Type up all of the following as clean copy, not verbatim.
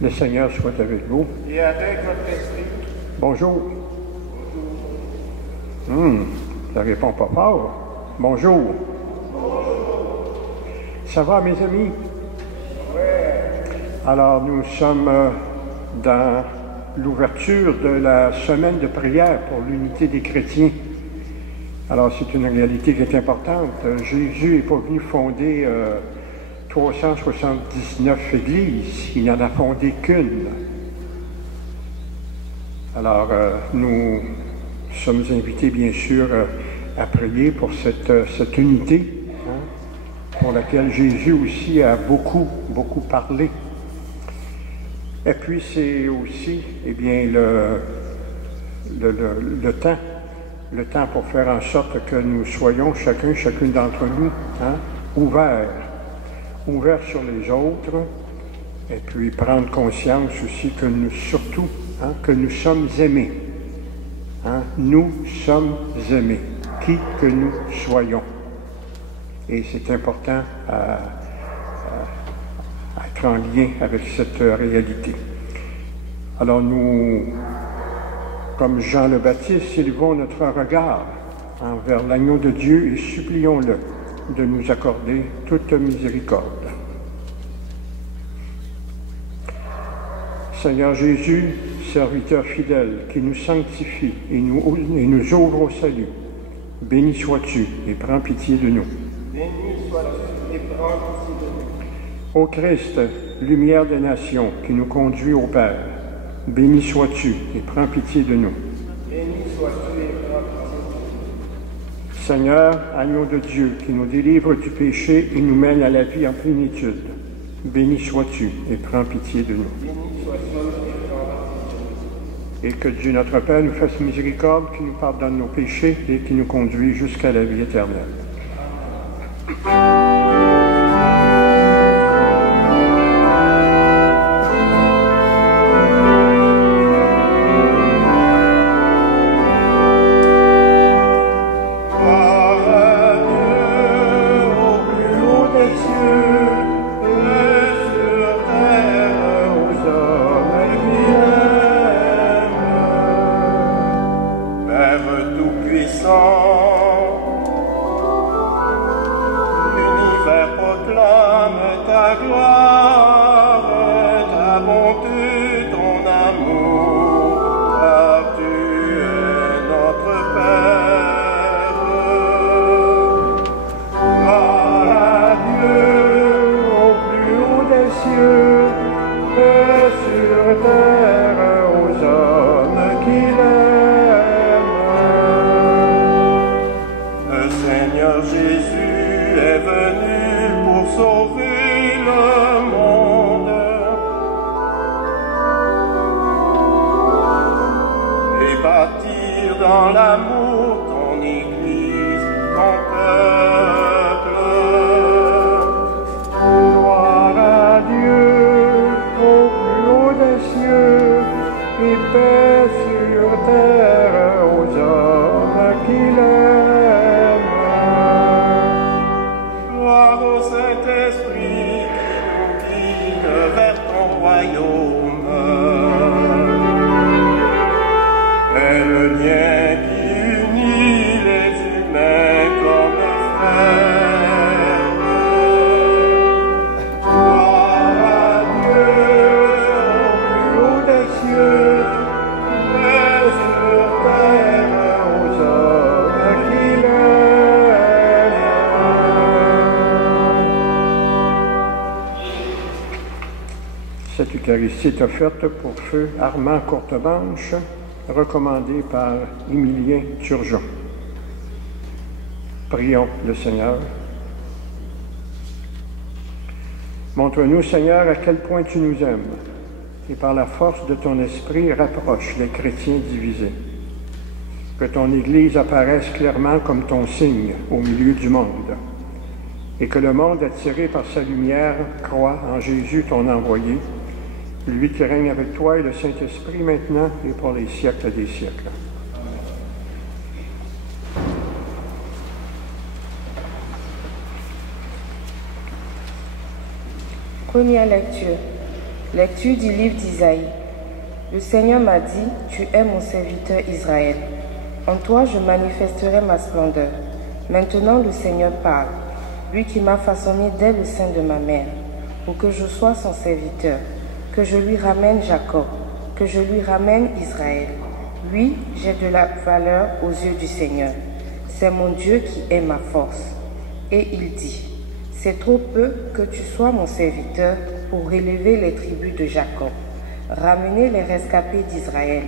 Le Seigneur soit avec vous. Et avec votre esprit. Bonjour. Ça répond pas fort. Bonjour. Ça va, mes amis? Oui. Alors, nous sommes dans l'ouverture de la semaine de prière pour l'unité des chrétiens. Alors, c'est une réalité qui est importante. Jésus n'est pas venu fonder 379 églises. Il n'en a fondé qu'une. Alors, nous sommes invités, bien sûr, à prier pour cette unité, pour laquelle Jésus aussi a beaucoup parlé. Et puis, c'est aussi, eh bien, le temps pour faire en sorte que nous soyons, chacune d'entre nous, ouverts sur les autres, et puis prendre conscience aussi que nous, surtout, que nous sommes aimés. Nous sommes aimés, qui que nous soyons. Et c'est important à être en lien avec cette réalité. Alors nous, comme Jean le Baptiste, élevons notre regard envers l'agneau de Dieu et supplions-le de nous accorder toute miséricorde. Seigneur Jésus, serviteur fidèle, qui nous sanctifie et nous ouvre au salut, béni sois-tu et prends pitié de nous. Béni sois-tu et prends pitié de nous. Ô Christ, lumière des nations, qui nous conduit au Père, béni sois-tu et prends pitié de nous. Béni sois-tu et prends pitié de nous. Seigneur, agneau de Dieu, qui nous délivre du péché et nous mène à la vie en plénitude, béni sois-tu et prends pitié de nous. Béni sois-tu et prends pitié de nous. Et que Dieu notre Père nous fasse miséricorde, qui nous pardonne nos péchés et qui nous conduit jusqu'à la vie éternelle. Gloire à Dieu. cieux, paix sur terre aux hommes qui l'aiment. Le Seigneur Jésus est venu pour sauver le monde et bâtir dans l'amour ton Église, ton peuple. Gloire à Dieu au plus haut des cieux et paix sur terre aux hommes qui l'aiment. Gloire au Saint-Esprit qui nous guide vers ton royaume. Est le lien qui unit les humains comme frères. Gloire à Dieu Au plus haut des cieux, paix sur terre aux hommes qui l'aiment. Cette Eucharistie est offerte pour feu Armand Courtemanche, recommandé par Émilien Turgeon. Prions le Seigneur. Montre-nous, Seigneur, à quel point tu nous aimes, et par la force de ton esprit, rapproche les chrétiens divisés. Que ton Église apparaisse clairement comme ton signe au milieu du monde, et que le monde, attiré par sa lumière, croie en Jésus, ton envoyé, lui qui règne avec toi et le Saint-Esprit maintenant et pour les siècles des siècles. Première lecture. Lecture du livre d'Isaïe. Le Seigneur m'a dit, tu es mon serviteur Israël. En toi je manifesterai ma splendeur. Maintenant le Seigneur parle, lui qui m'a façonné dès le sein de ma mère, pour que je sois son serviteur, que je lui ramène Jacob, que je lui ramène Israël. Oui, j'ai de la valeur aux yeux du Seigneur. C'est mon Dieu qui est ma force. Et il dit, c'est trop peu que tu sois mon serviteur pour relever les tribus de Jacob, ramener les rescapés d'Israël.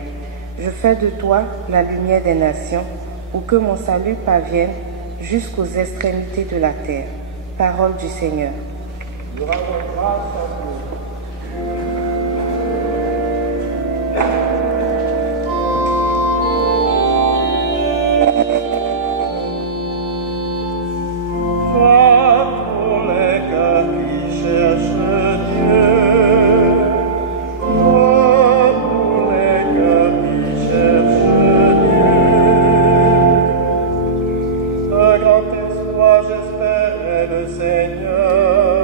Je fais de toi la lumière des nations, pour que mon salut parvienne jusqu'aux extrémités de la terre. Parole du Seigneur. Nous rendons grâce à Dieu. Va pour les cœurs qui cherchent Dieu. Va pour les cœurs qui cherchent Dieu. Un grand espoir, j'espérais le Seigneur.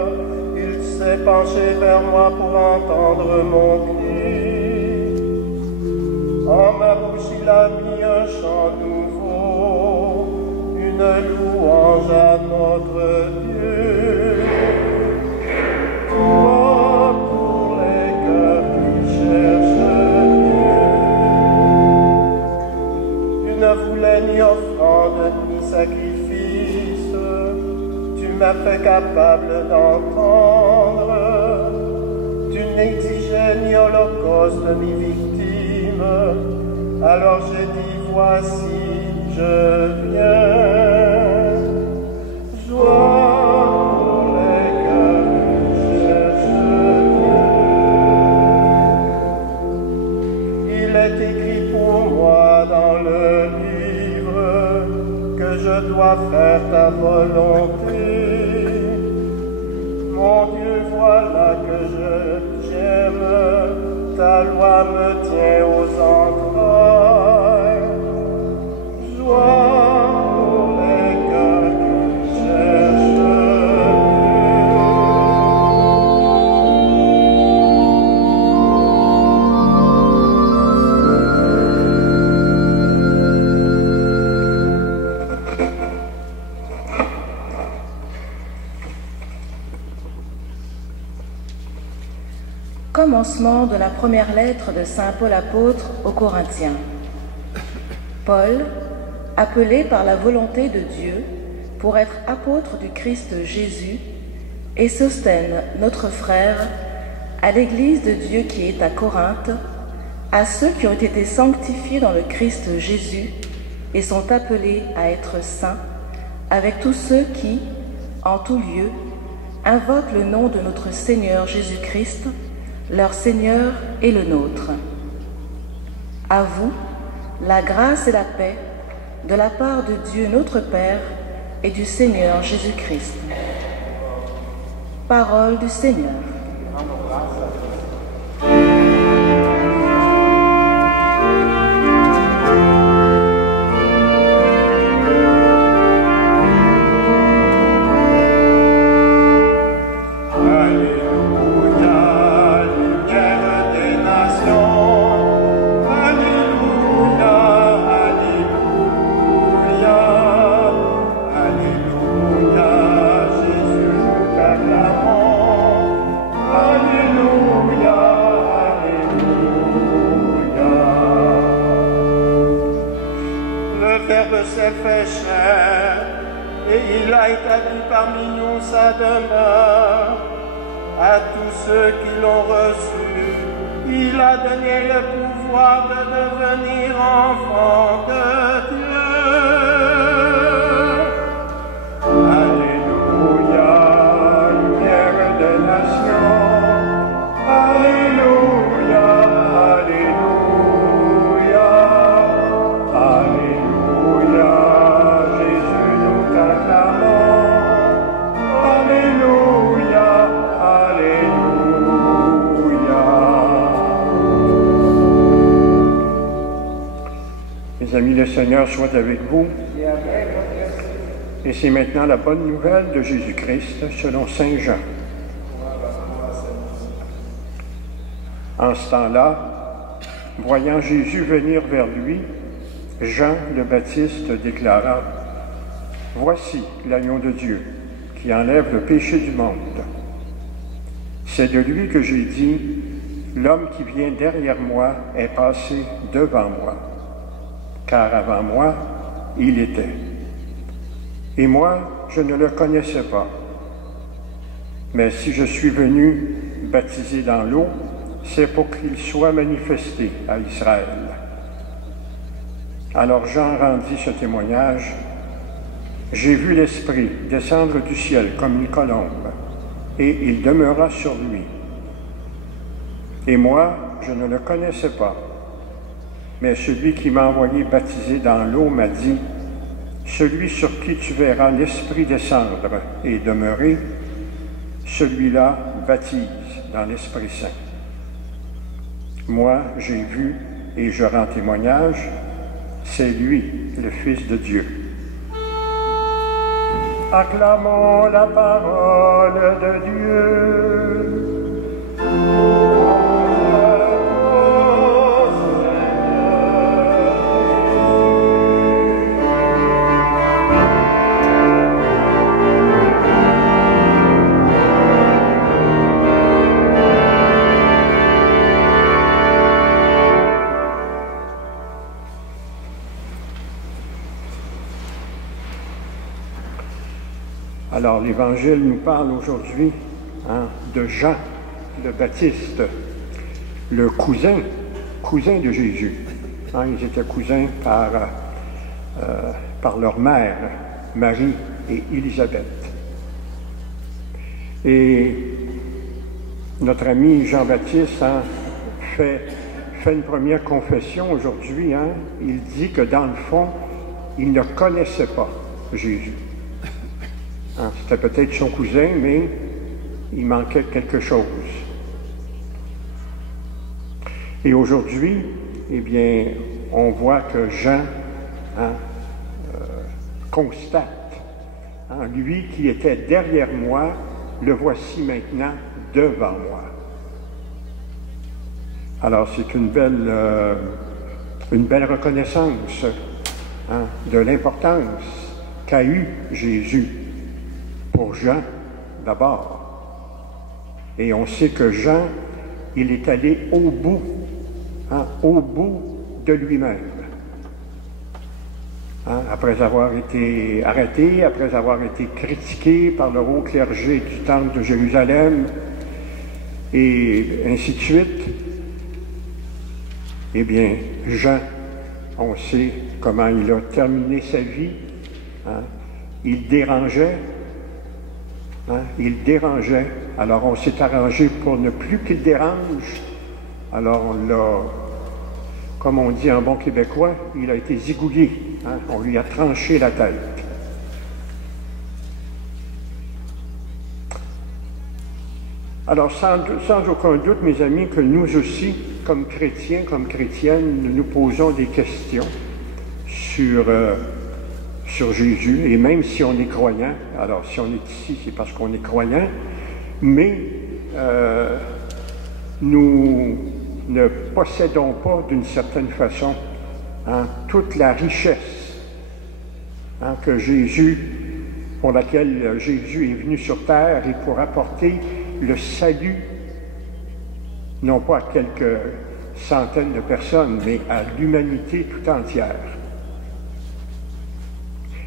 Il s'est penché vers moi pour entendre mon cri. En ma bouche, il a mis un chant nouveau, une louange à notre Dieu. Oh, pour les cœurs qui cherchent Dieu. Tu ne voulais ni offrande ni sacrifice, tu m'as fait capable d'entendre. Tu n'exigeais ni holocauste ni victime, alors j'ai dit voici je viens. Joie pour les cœurs qui cherchent Dieu. Il est écrit pour moi dans le livre que je dois faire ta volonté. Mon Dieu, voilà que j'aime, ta loi me tient aux entrailles. Joie pour les cœurs qui cherchent Commencement de la première lettre de Saint Paul apôtre aux Corinthiens. Paul, appelé par la volonté de Dieu pour être apôtre du Christ Jésus, et Sosthène, notre frère, à l'Église de Dieu qui est à Corinthe, à ceux qui ont été sanctifiés dans le Christ Jésus et sont appelés à être saints, avec tous ceux qui, en tout lieu, invoquent le nom de notre Seigneur Jésus-Christ, leur Seigneur et le nôtre. À vous, la grâce et la paix de la part de Dieu notre Père et du Seigneur Jésus-Christ. Parole du Seigneur. s'est fait chair, et il a établi parmi nous sa demeure. À tous ceux qui l'ont reçu, il a donné le pouvoir de devenir enfants de Dieu. Alléluia, lumière des nations. Alléluia, alléluia, alléluia, Jésus nous t'acclamons. Alléluia, alléluia. Mes amis, le Seigneur soit avec vous. Et c'est maintenant la bonne nouvelle de Jésus-Christ selon Saint Jean. En ce temps-là, voyant Jésus venir vers lui, Jean le Baptiste déclara: « Voici l'agneau de Dieu qui enlève le péché du monde. C'est de lui que j'ai dit, l'homme qui vient derrière moi est passé devant moi, car avant moi, il était. Et moi, je ne le connaissais pas. Mais si je suis venu baptiser dans l'eau, c'est pour qu'il soit manifesté à Israël. » Alors Jean rendit ce témoignage: « J'ai vu l'Esprit descendre du ciel comme une colombe, et il demeura sur lui. Et moi, je ne le connaissais pas. Mais celui qui m'a envoyé baptiser dans l'eau m'a dit, celui sur qui tu verras l'Esprit descendre et demeurer, celui-là baptise dans l'Esprit Saint. Moi, j'ai vu et je rends témoignage, c'est lui, le Fils de Dieu. » Acclamons la parole de Dieu. Alors, l'Évangile nous parle aujourd'hui de Jean le Baptiste, le cousin de Jésus. Ils étaient cousins par leur mère, Marie et Élisabeth. Et notre ami Jean-Baptiste fait une première confession aujourd'hui. Il dit que dans le fond, il ne connaissait pas Jésus. C'était peut-être son cousin, mais il manquait quelque chose. Et aujourd'hui, eh bien, on voit que Jean constate, lui qui était derrière moi, le voici maintenant devant moi. Alors, c'est une belle reconnaissance de l'importance qu'a eu Jésus pour Jean d'abord. Et on sait que Jean, il est allé au bout de lui-même. après avoir été arrêté, après avoir été critiqué par le haut clergé du temple de Jérusalem, et ainsi de suite, eh bien, Jean, on sait comment il a terminé sa vie. Il dérangeait. Il dérangeait. Alors on s'est arrangé pour ne plus qu'il dérange. Alors on l'a, comme on dit en bon québécois, il a été zigouillé. On lui a tranché la tête. Alors, sans aucun doute, mes amis, que nous aussi, comme chrétiens, comme chrétiennes, nous nous posons des questions sur Jésus, et même si on est croyant, alors si on est ici, c'est parce qu'on est croyant, mais nous ne possédons pas, d'une certaine façon, toute la richesse que Jésus, pour laquelle Jésus est venu sur terre et pour apporter le salut, non pas à quelques centaines de personnes, mais à l'humanité tout entière.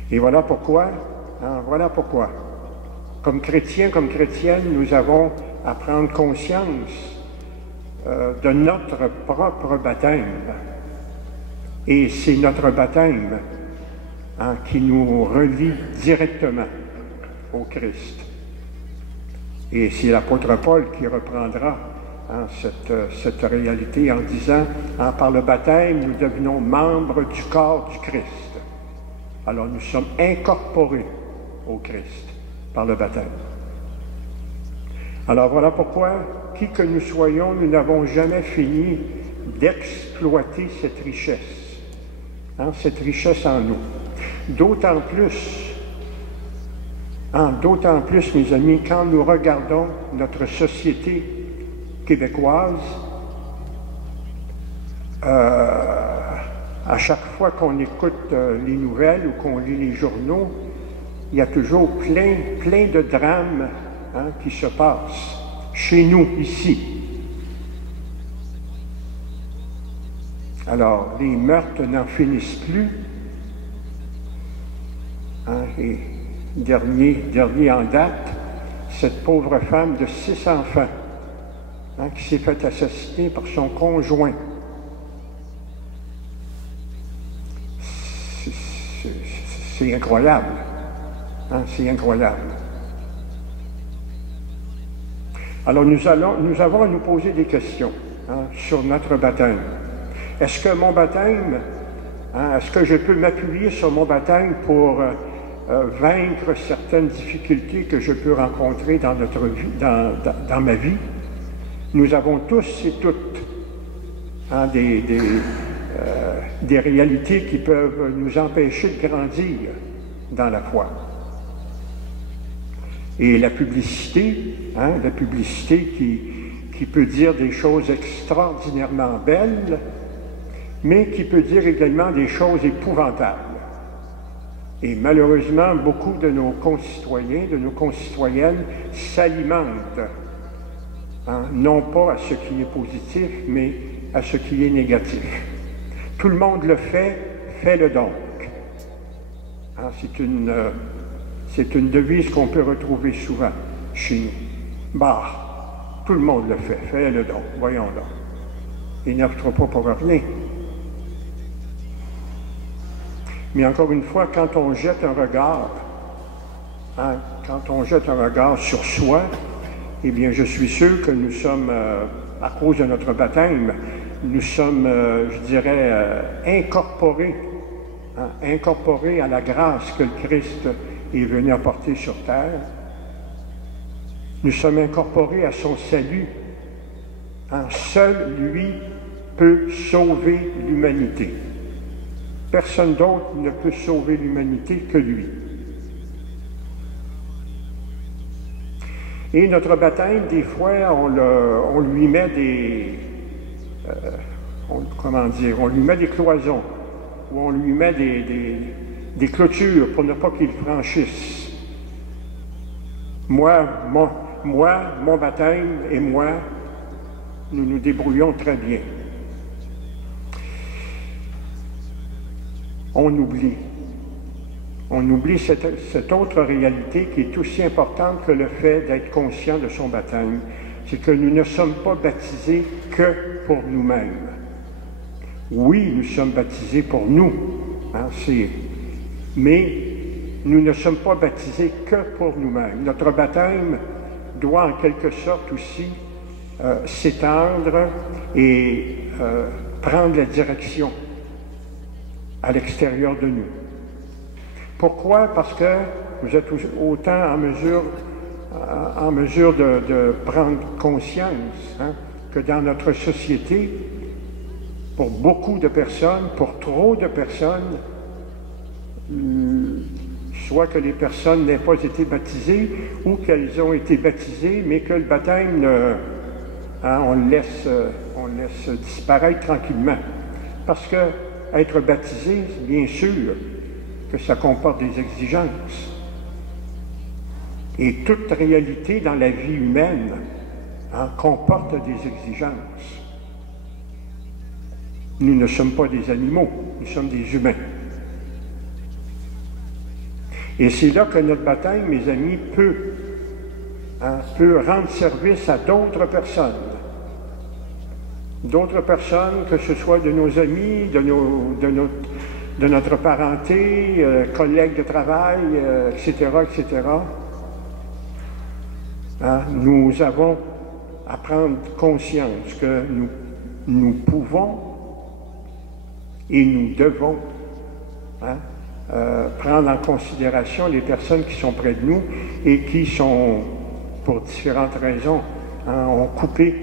Et voilà pourquoi, comme chrétiens, comme chrétiennes, nous avons à prendre conscience de notre propre baptême. Et c'est notre baptême qui nous relie directement au Christ. Et c'est l'apôtre Paul qui reprendra cette réalité en disant, par le baptême, nous devenons membres du corps du Christ. Alors nous sommes incorporés au Christ par le baptême. Alors voilà pourquoi, qui que nous soyons, nous n'avons jamais fini d'exploiter cette richesse en nous. D'autant plus, mes amis, quand nous regardons notre société québécoise, à chaque fois qu'on écoute les nouvelles ou qu'on lit les journaux, il y a toujours plein de drames qui se passent chez nous, ici. Alors, les meurtres n'en finissent plus. Et dernier en date, cette pauvre femme de 6 enfants qui s'est fait assassiner par son conjoint. C'est incroyable. C'est incroyable. Alors nous avons à nous poser des questions sur notre baptême. Est-ce que mon baptême, est-ce que je peux m'appuyer sur mon baptême pour vaincre certaines difficultés que je peux rencontrer dans notre vie, dans ma vie? Nous avons tous et toutes des réalités qui peuvent nous empêcher de grandir dans la foi. Et la publicité qui peut dire des choses extraordinairement belles, mais qui peut dire également des choses épouvantables. Et malheureusement, beaucoup de nos concitoyens, de nos concitoyennes s'alimentent, non pas à ce qui est positif, mais à ce qui est négatif. Tout le monde le fait, fais-le donc. C'est une devise qu'on peut retrouver souvent chez nous. Tout le monde le fait, fais-le donc, voyons donc. Il n'y a pas pour rien. Mais encore une fois, quand on jette un regard sur soi, eh bien, je suis sûr que nous sommes, à cause de notre baptême, nous sommes, je dirais, incorporés à la grâce que le Christ est venu apporter sur terre. Nous sommes incorporés à son salut. Seul lui peut sauver l'humanité. Personne d'autre ne peut sauver l'humanité que lui. Et notre baptême, des fois, on lui met on lui met des cloisons, ou on lui met des clôtures pour ne pas qu'il franchisse. Moi, mon baptême et moi, nous nous débrouillons très bien. On oublie on oublie cette autre réalité qui est aussi importante que le fait d'être conscient de son baptême. C'est que nous ne sommes pas baptisés que pour nous-mêmes. Oui, nous sommes baptisés pour nous, hein, mais nous ne sommes pas baptisés que pour nous-mêmes. Notre baptême doit en quelque sorte aussi s'étendre et prendre la direction à l'extérieur de nous. Pourquoi? Parce que vous êtes autant en mesure de prendre conscience, hein, que dans notre société, pour beaucoup de personnes, pour trop de personnes, soit que les personnes n'aient pas été baptisées ou qu'elles ont été baptisées, mais que le baptême, on le laisse disparaître tranquillement. Parce que être baptisé, bien sûr, que ça comporte des exigences. Et toute réalité dans la vie humaine comporte des exigences. Nous ne sommes pas des animaux, nous sommes des humains. Et c'est là que notre baptême, mes amis, peut rendre service à d'autres personnes. D'autres personnes, que ce soit de nos amis, de notre parenté, collègues de travail, etc., etc. Nous avons à prendre conscience que nous pouvons et nous devons prendre en considération les personnes qui sont près de nous et qui sont, pour différentes raisons, ont coupé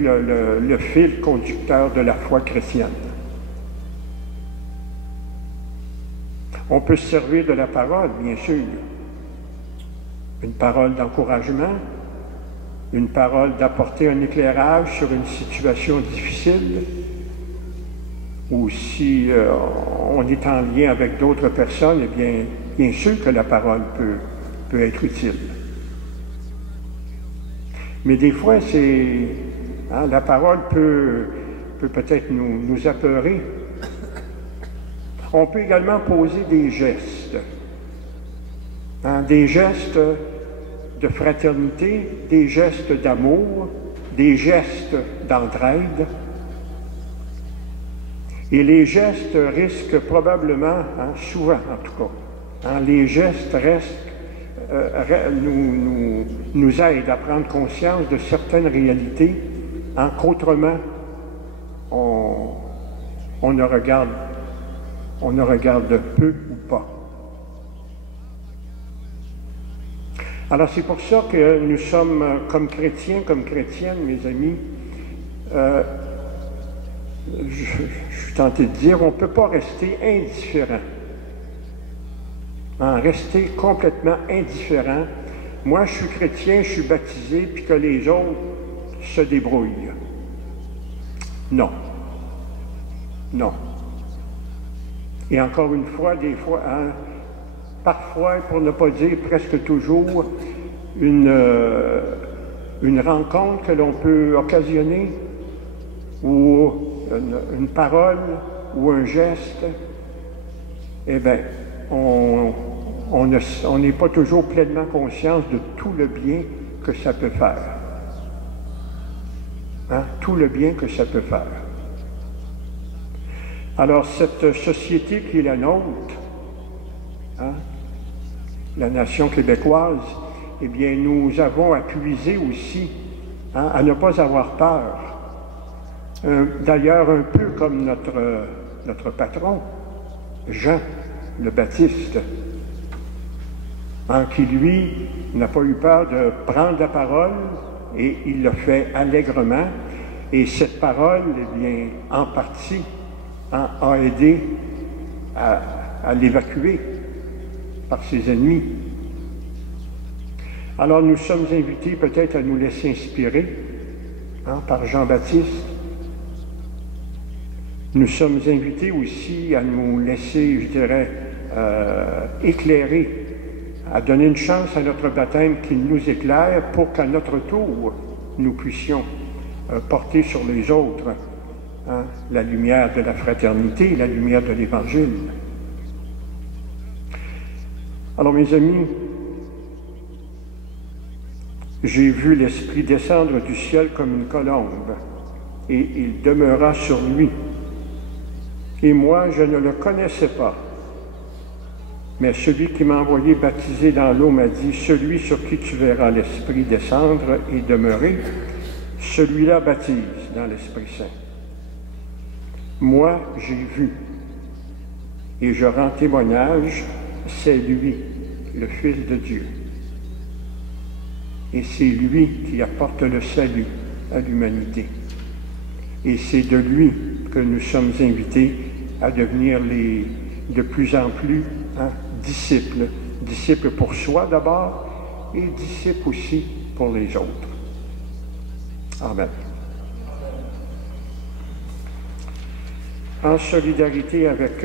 le fil conducteur de la foi chrétienne. On peut se servir de la parole, bien sûr. Une parole d'encouragement, une parole d'apporter un éclairage sur une situation difficile, ou si on est en lien avec d'autres personnes, eh bien sûr que la parole peut être utile. Mais des fois, la parole peut peut-être nous apeurer. On peut également poser des gestes. Des gestes de fraternité, des gestes d'amour, des gestes d'entraide. Et les gestes risquent probablement, souvent en tout cas, les gestes nous aident à prendre conscience de certaines réalités qu'autrement on ne regarde peu ou pas. Alors c'est pour ça que nous sommes, comme chrétiens, comme chrétiennes, mes amis, je suis tenté de dire, on ne peut pas rester indifférent. Rester complètement indifférent. Moi, je suis chrétien, je suis baptisé, puis que les autres se débrouillent. Non. Non. Et encore une fois, des fois, parfois, pour ne pas dire presque toujours, une rencontre que l'on peut occasionner, ou une parole, ou un geste, eh bien, on n'est pas toujours pleinement conscient de tout le bien que ça peut faire. Tout le bien que ça peut faire. Alors, cette société qui est la nôtre, la nation québécoise, eh bien, nous avons à puiser aussi à ne pas avoir peur. D'ailleurs, un peu comme notre patron, Jean le Baptiste, qui lui n'a pas eu peur de prendre la parole et il l'a fait allègrement. Et cette parole, eh bien, en partie, a aidé à l'évacuer par ses ennemis. Alors nous sommes invités peut-être à nous laisser inspirer par Jean-Baptiste. Nous sommes invités aussi à nous laisser, je dirais, éclairer, à donner une chance à notre baptême qu'il nous éclaire pour qu'à notre tour, nous puissions porter sur les autres la lumière de la fraternité, la lumière de l'Évangile. Alors mes amis, j'ai vu l'Esprit descendre du ciel comme une colombe, et il demeura sur lui. Et moi, je ne le connaissais pas. Mais celui qui m'a envoyé baptiser dans l'eau m'a dit, celui sur qui tu verras l'Esprit descendre et demeurer, celui-là baptise dans l'Esprit Saint. Moi, j'ai vu, et je rends témoignage, c'est lui, le Fils de Dieu. Et c'est lui qui apporte le salut à l'humanité. Et c'est de lui que nous sommes invités à devenir de plus en plus disciples. Disciples pour soi d'abord et disciples aussi pour les autres. Amen. En solidarité avec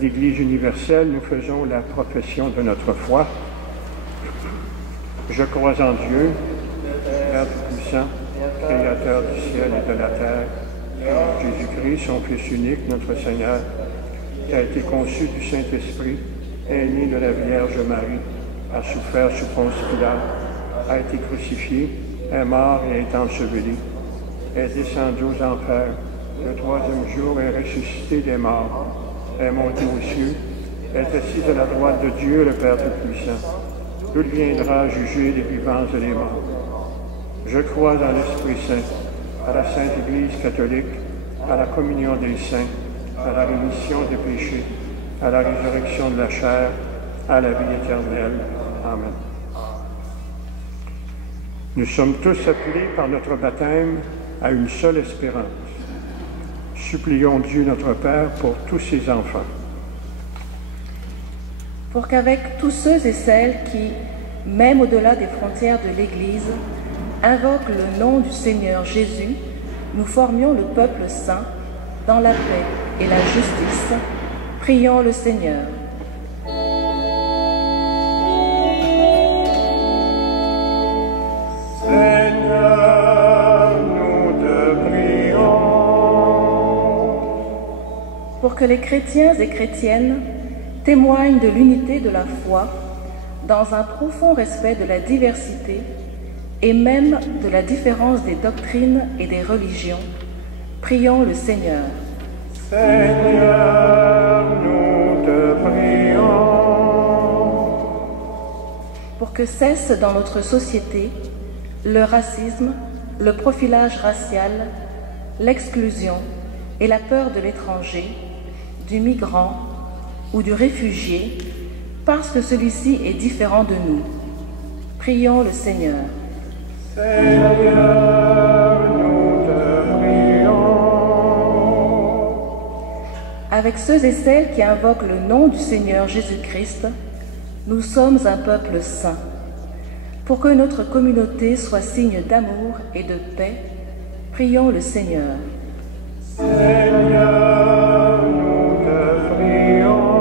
l'Église universelle, nous faisons la profession de notre foi. Je crois en Dieu, Père Tout-Puissant, Créateur du ciel et de la terre, Jésus-Christ, son Fils unique, notre Seigneur, qui a été conçu du Saint-Esprit, est né de la Vierge Marie, a souffert sous Ponce Pilate, a été crucifié, est mort et est enseveli, est descendu aux enfers, le troisième jour est ressuscité des morts, est monté aux cieux, est assis à la droite de Dieu, le Père Tout-Puissant. D'où viendra juger les vivants et les morts. Je crois dans l'Esprit Saint, à la Sainte Église catholique, à la communion des saints, à la rémission des péchés, à la résurrection de la chair, à la vie éternelle. Amen. Nous sommes tous appelés par notre baptême à une seule espérance. Supplions Dieu notre Père pour tous ses enfants. Pour qu'avec tous ceux et celles qui, même au-delà des frontières de l'Église, invoquent le nom du Seigneur Jésus, nous formions le peuple saint dans la paix et la justice. Prions le Seigneur. Seigneur, nous te prions. Pour que les chrétiens et chrétiennes témoignent de l'unité de la foi dans un profond respect de la diversité et même de la différence des doctrines et des religions, prions le Seigneur. Seigneur, nous te prions. Pour que cesse dans notre société le racisme, le profilage racial, l'exclusion et la peur de l'étranger, du migrant ou du réfugié, parce que celui-ci est différent de nous. Prions le Seigneur. Seigneur, nous te prions. Avec ceux et celles qui invoquent le nom du Seigneur Jésus-Christ, nous sommes un peuple saint. Pour que notre communauté soit signe d'amour et de paix, prions le Seigneur. Seigneur, nous te prions.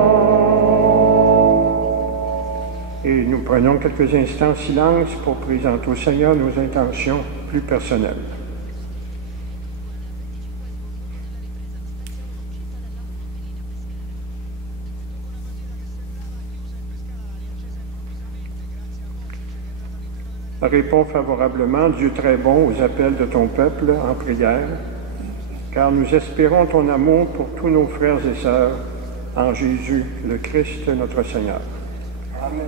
Et nous prenons quelques instants en silence pour présenter au Seigneur nos intentions plus personnelles. Réponds favorablement, Dieu très bon, aux appels de ton peuple en prière, car nous espérons ton amour pour tous nos frères et sœurs, en Jésus, le Christ, notre Seigneur. Amen.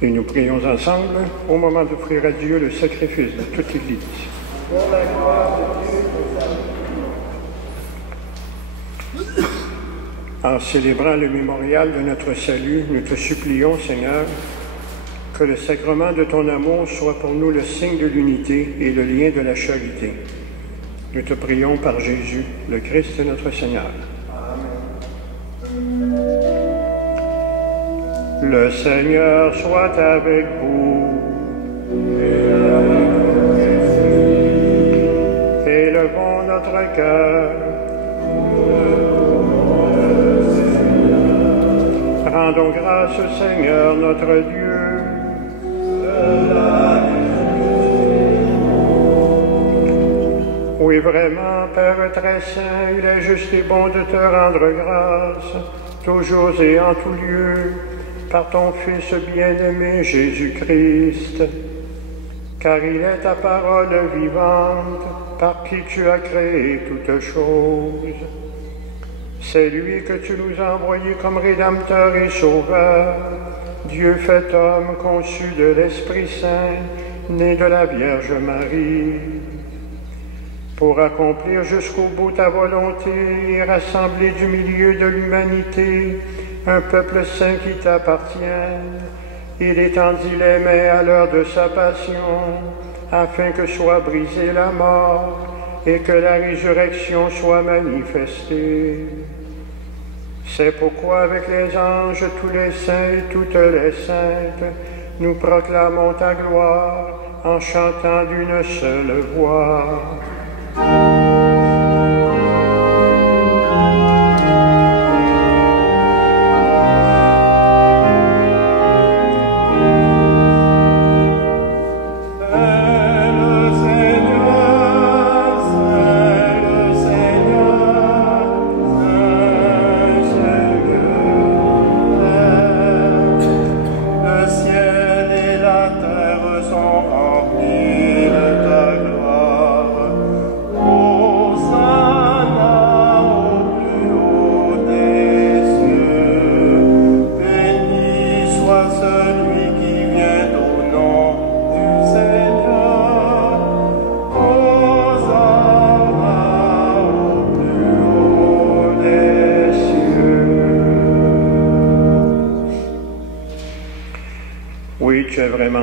Et nous prions ensemble au moment d'offrir à Dieu le sacrifice de toute l'Église. Pour la gloire de Dieu et pour sa En célébrant le mémorial de notre salut, nous te supplions, Seigneur, que le sacrement de ton amour soit pour nous le signe de l'unité et le lien de la charité. Nous te prions par Jésus, le Christ notre Seigneur. Le Seigneur soit avec vous. Élevons notre cœur. Rendons grâce au Seigneur notre Dieu. Oui, vraiment, Père très saint, il est juste et bon de te rendre grâce, toujours et en tout lieu, par ton Fils bien-aimé Jésus-Christ, car il est ta parole vivante, par qui tu as créé toutes choses. C'est lui que tu nous as envoyé comme Rédempteur et Sauveur, Dieu fait homme, conçu de l'Esprit Saint, né de la Vierge Marie, pour accomplir jusqu'au bout ta volonté et rassembler du milieu de l'humanité un peuple saint qui t'appartienne. Il étendit les mains à l'heure de sa passion, afin que soit brisée la mort et que la résurrection soit manifestée. C'est pourquoi avec les anges, tous les saints et toutes les saintes, nous proclamons ta gloire en chantant d'une seule voix.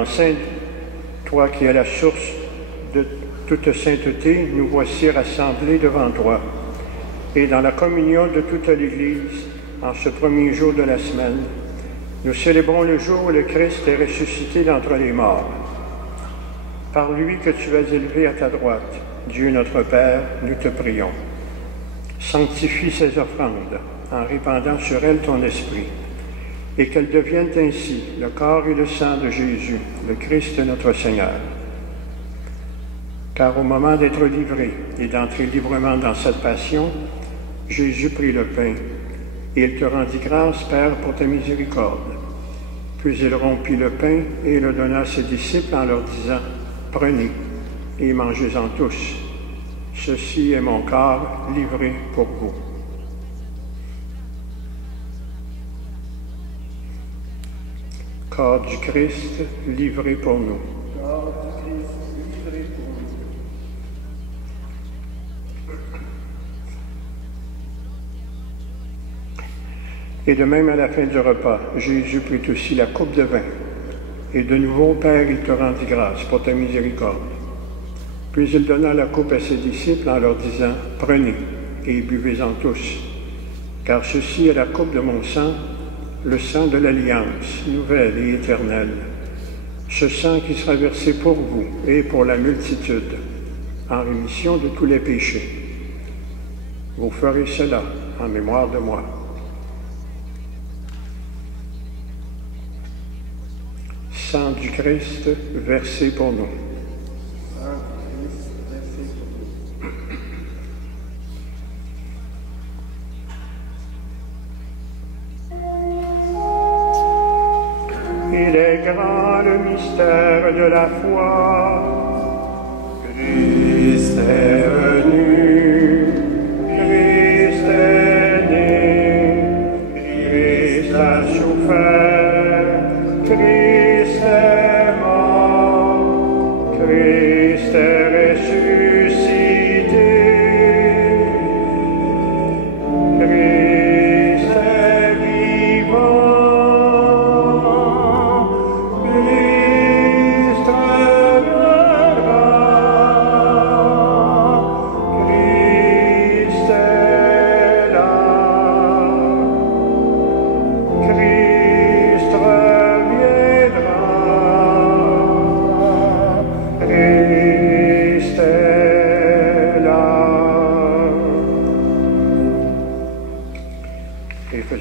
Sainte, toi qui es la source de toute sainteté, nous voici rassemblés devant toi. Et dans la communion de toute l'Église, en ce premier jour de la semaine, nous célébrons le jour où le Christ est ressuscité d'entre les morts. Par lui que tu as élevé à ta droite, Dieu notre Père, nous te prions. Sanctifie ces offrandes en répandant sur elles ton esprit, et qu'elles deviennent ainsi le corps et le sang de Jésus, le Christ notre Seigneur. Car au moment d'être livré et d'entrer librement dans cette passion, Jésus prit le pain, et il te rendit grâce, Père, pour ta miséricorde. Puis il rompit le pain et le donna à ses disciples en leur disant, « Prenez et mangez-en tous. Ceci est mon corps livré pour vous. » Corps du Christ livré pour nous. corps du Christ livré pour nous. Et de même à la fin du repas, Jésus prit aussi la coupe de vin. Et de nouveau, Père, il te rendit grâce pour ta miséricorde. Puis il donna la coupe à ses disciples en leur disant, « Prenez et buvez-en tous, car ceci est la coupe de mon sang, le sang de l'alliance nouvelle et éternelle, ce sang qui sera versé pour vous et pour la multitude, en rémission de tous les péchés. Vous ferez cela en mémoire de moi. » Sang du Christ versé pour nous. Sang du Christ versé pour nous. Il est grand le mystère de la foi. Christ est venu, Christ est né, Christ a souffert, Christ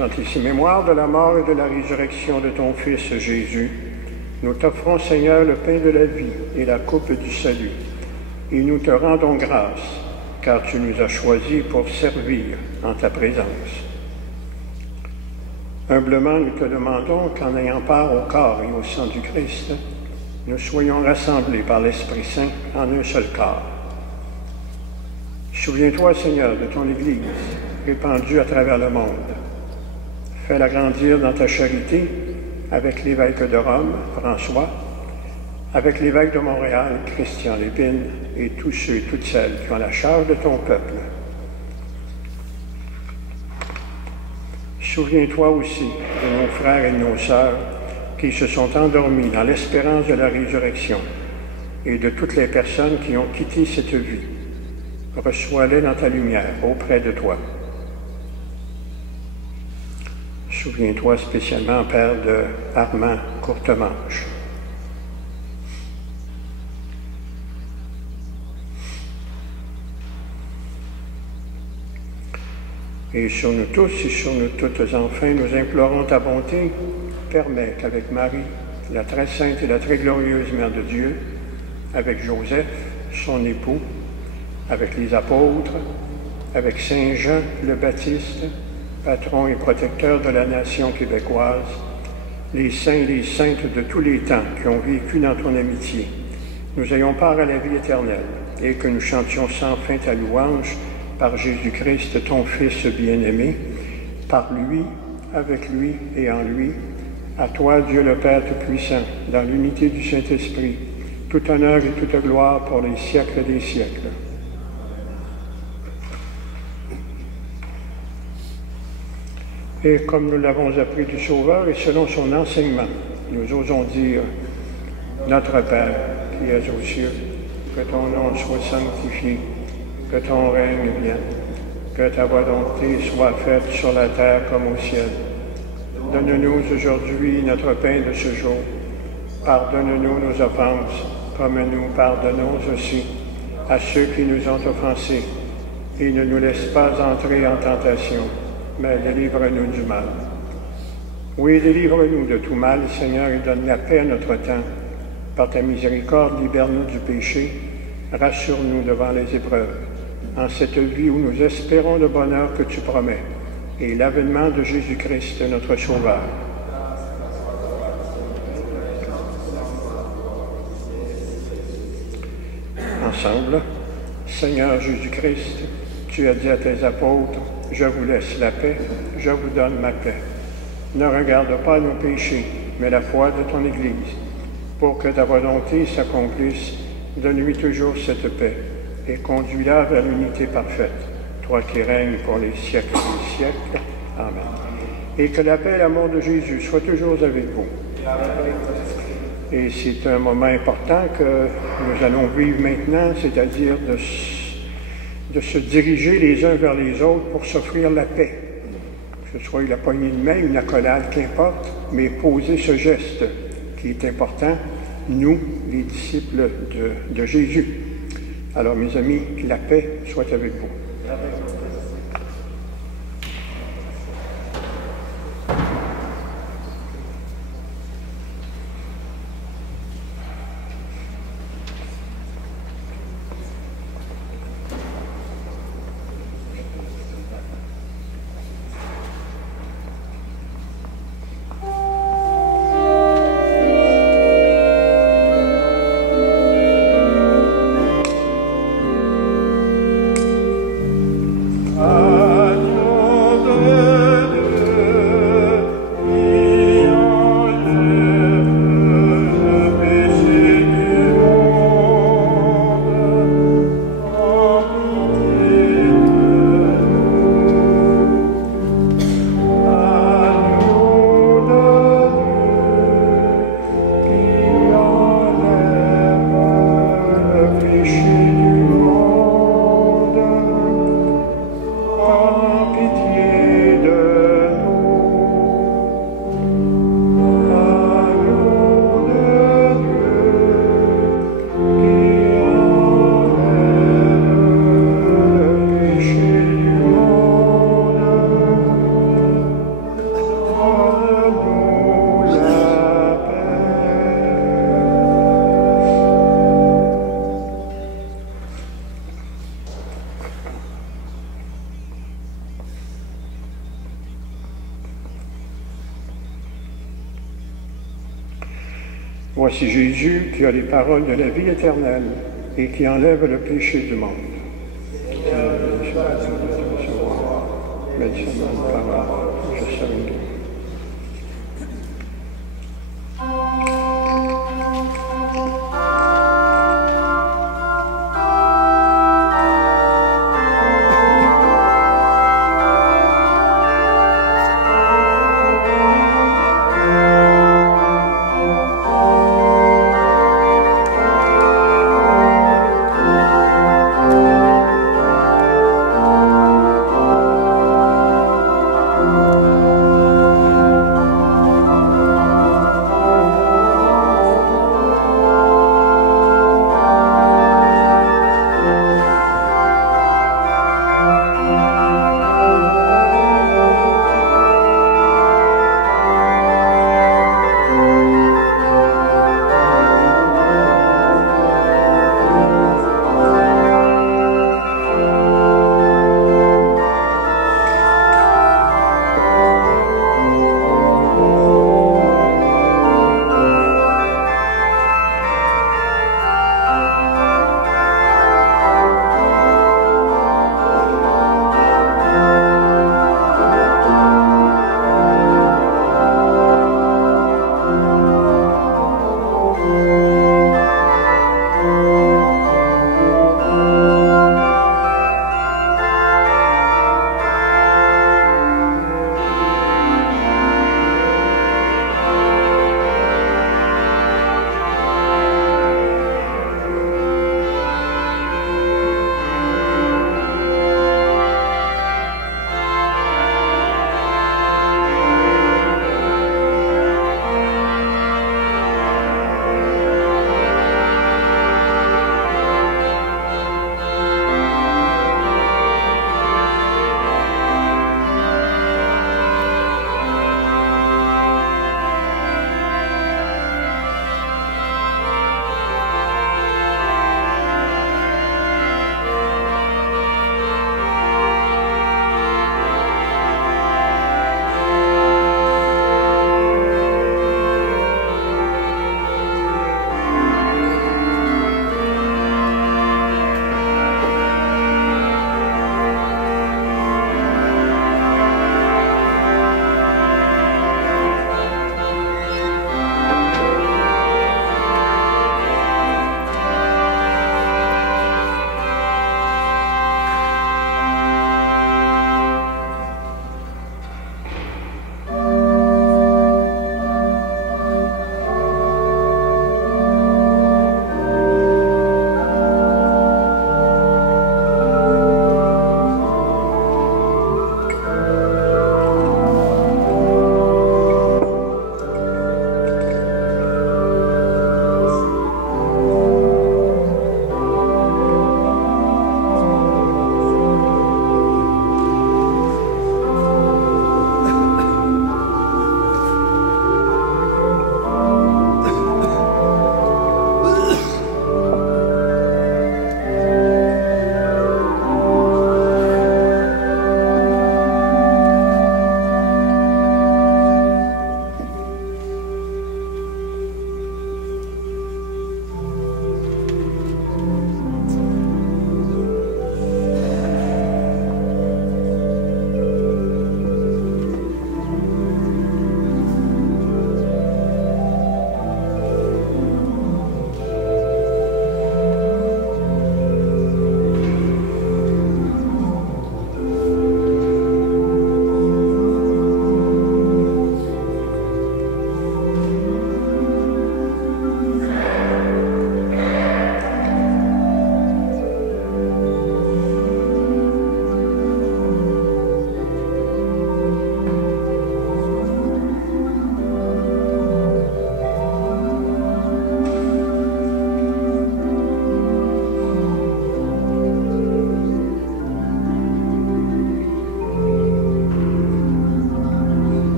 faisant ici mémoire de la mort et de la résurrection de ton Fils Jésus, nous t'offrons, Seigneur, le pain de la vie et la coupe du salut. Et nous te rendons grâce, car tu nous as choisis pour servir en ta présence. Humblement, nous te demandons qu'en ayant part au corps et au sang du Christ, nous soyons rassemblés par l'Esprit Saint en un seul corps. Souviens-toi, Seigneur, de ton Église, répandue à travers le monde. Fais-la grandir dans ta charité avec l'évêque de Rome, François, avec l'évêque de Montréal, Christian Lépine, et tous ceux et toutes celles qui ont la charge de ton peuple. Souviens-toi aussi de nos frères et de nos sœurs qui se sont endormis dans l'espérance de la résurrection et de toutes les personnes qui ont quitté cette vie. Reçois-les dans ta lumière auprès de toi. Souviens-toi spécialement, Père, de Armand Courtemanche. Et sur nous tous et sur nous toutes, enfin, nous implorons ta bonté. Permets qu'avec Marie, la très sainte et la très glorieuse Mère de Dieu, avec Joseph, son époux, avec les apôtres, avec Saint Jean le Baptiste, patron et protecteur de la nation québécoise, les saints et les saintes de tous les temps qui ont vécu dans ton amitié, nous ayons part à la vie éternelle et que nous chantions sans fin ta louange par Jésus-Christ, ton Fils bien-aimé, par lui, avec lui et en lui, à toi, Dieu le Père Tout-Puissant, dans l'unité du Saint-Esprit, tout honneur et toute gloire pour les siècles des siècles. Et comme nous l'avons appris du Sauveur et selon son enseignement, nous osons dire, Notre Père, qui es aux cieux, que ton nom soit sanctifié, que ton règne vienne, que ta volonté soit faite sur la terre comme au ciel. Donne-nous aujourd'hui notre pain de ce jour. Pardonne-nous nos offenses, comme nous pardonnons aussi à ceux qui nous ont offensés. Et ne nous laisse pas entrer en tentation, mais délivre-nous du mal. Oui, délivre-nous de tout mal, Seigneur, et donne la paix à notre temps. Par ta miséricorde, libère-nous du péché, rassure-nous devant les épreuves, en cette vie où nous espérons le bonheur que tu promets, et l'avènement de Jésus-Christ, notre Sauveur. Ensemble, Seigneur Jésus-Christ, tu as dit à tes apôtres, « Je vous laisse la paix, je vous donne ma paix. Ne regarde pas nos péchés, mais la foi de ton Église. Pour que ta volonté s'accomplisse, donne-lui toujours cette paix et conduis-la vers l'unité parfaite, toi qui règnes pour les siècles des siècles. Amen. Et que la paix et l'amour de Jésus soient toujours avec vous. Et c'est un moment important que nous allons vivre maintenant, c'est-à-dire de se diriger les uns vers les autres pour s'offrir la paix. Que ce soit la poignée de main, une accolade, qu'importe, mais poser ce geste qui est important, nous, les disciples de Jésus. Alors, mes amis, que la paix soit avec vous. Voici Jésus qui a les paroles de la vie éternelle et qui enlève le péché du monde. Je salue.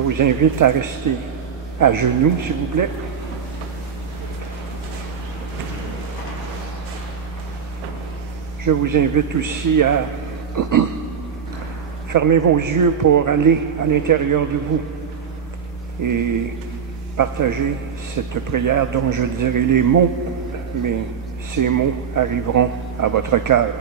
vous invite à rester à genoux, s'il vous plaît. Je vous invite aussi à fermer vos yeux pour aller à l'intérieur de vous et partager cette prière dont je dirai les mots, mais ces mots arriveront à votre cœur.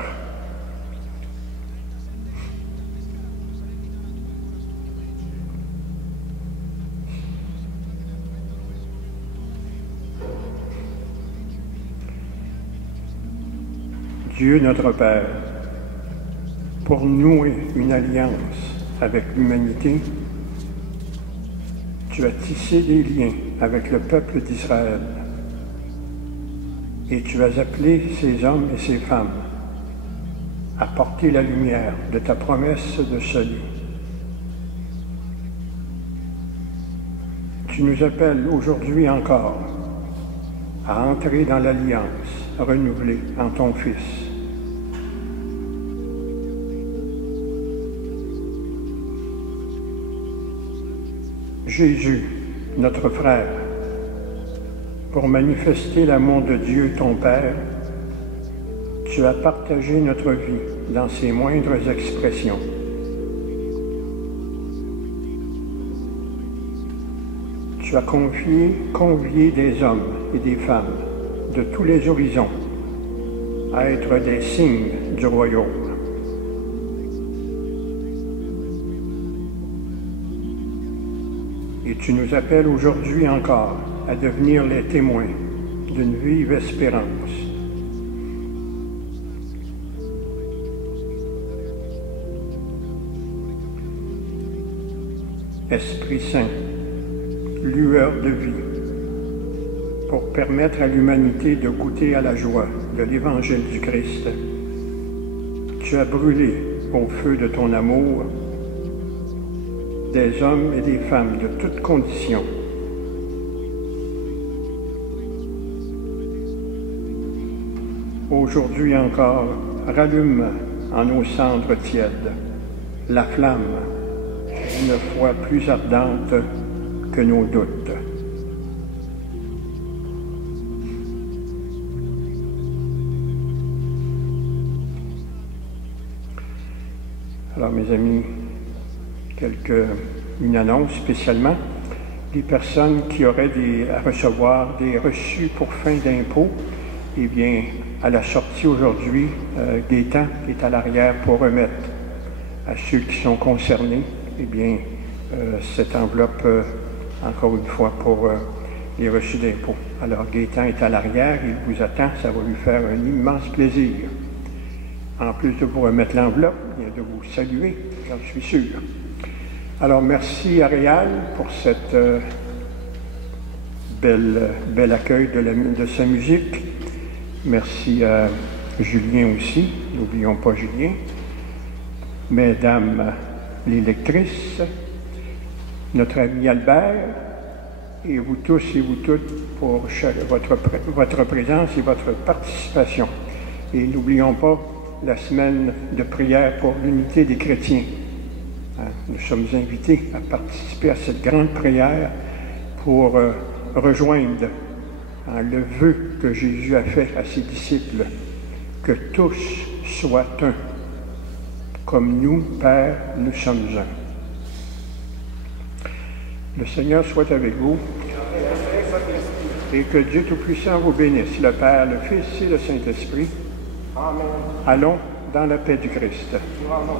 Dieu notre Père, pour nouer une alliance avec l'humanité, tu as tissé des liens avec le peuple d'Israël et tu as appelé ces hommes et ces femmes à porter la lumière de ta promesse de salut. Tu nous appelles aujourd'hui encore à entrer dans l'alliance renouvelée en ton Fils. Jésus, notre frère, pour manifester l'amour de Dieu, ton Père, tu as partagé notre vie dans ses moindres expressions. Tu as convié des hommes et des femmes de tous les horizons à être des signes du royaume. Et tu nous appelles aujourd'hui encore à devenir les témoins d'une vive espérance. Esprit Saint, lueur de vie, pour permettre à l'humanité de goûter à la joie de l'Évangile du Christ, tu as brûlé au feu de ton amour des hommes et des femmes de toutes conditions. Aujourd'hui encore, rallume en nos cendres tièdes la flamme d'une foi plus ardente que nos doutes. Alors, mes amis, une annonce spécialement. Les personnes qui auraient à recevoir des reçus pour fin d'impôt, eh bien, à la sortie aujourd'hui, Gaétan est à l'arrière pour remettre à ceux qui sont concernés, eh bien, cette enveloppe, encore une fois, pour les reçus d'impôt. Alors, Gaétan est à l'arrière, il vous attend, ça va lui faire un immense plaisir. En plus de vous remettre l'enveloppe, de vous saluer, j'en suis sûr. Alors, merci à Réal pour cette bel accueil de sa musique. Merci à Julien aussi, n'oublions pas Julien. Mesdames les lectrices, notre ami Albert, et vous tous et vous toutes pour votre présence et votre participation. Et n'oublions pas la semaine de prière pour l'unité des chrétiens. Nous sommes invités à participer à cette grande prière pour rejoindre le vœu que Jésus a fait à ses disciples, que tous soient un, comme nous, Père, nous sommes un. Le Seigneur soit avec vous et que Dieu Tout-Puissant vous bénisse, le Père, le Fils et le Saint-Esprit. Amen. Allons dans la paix du Christ. Nous allons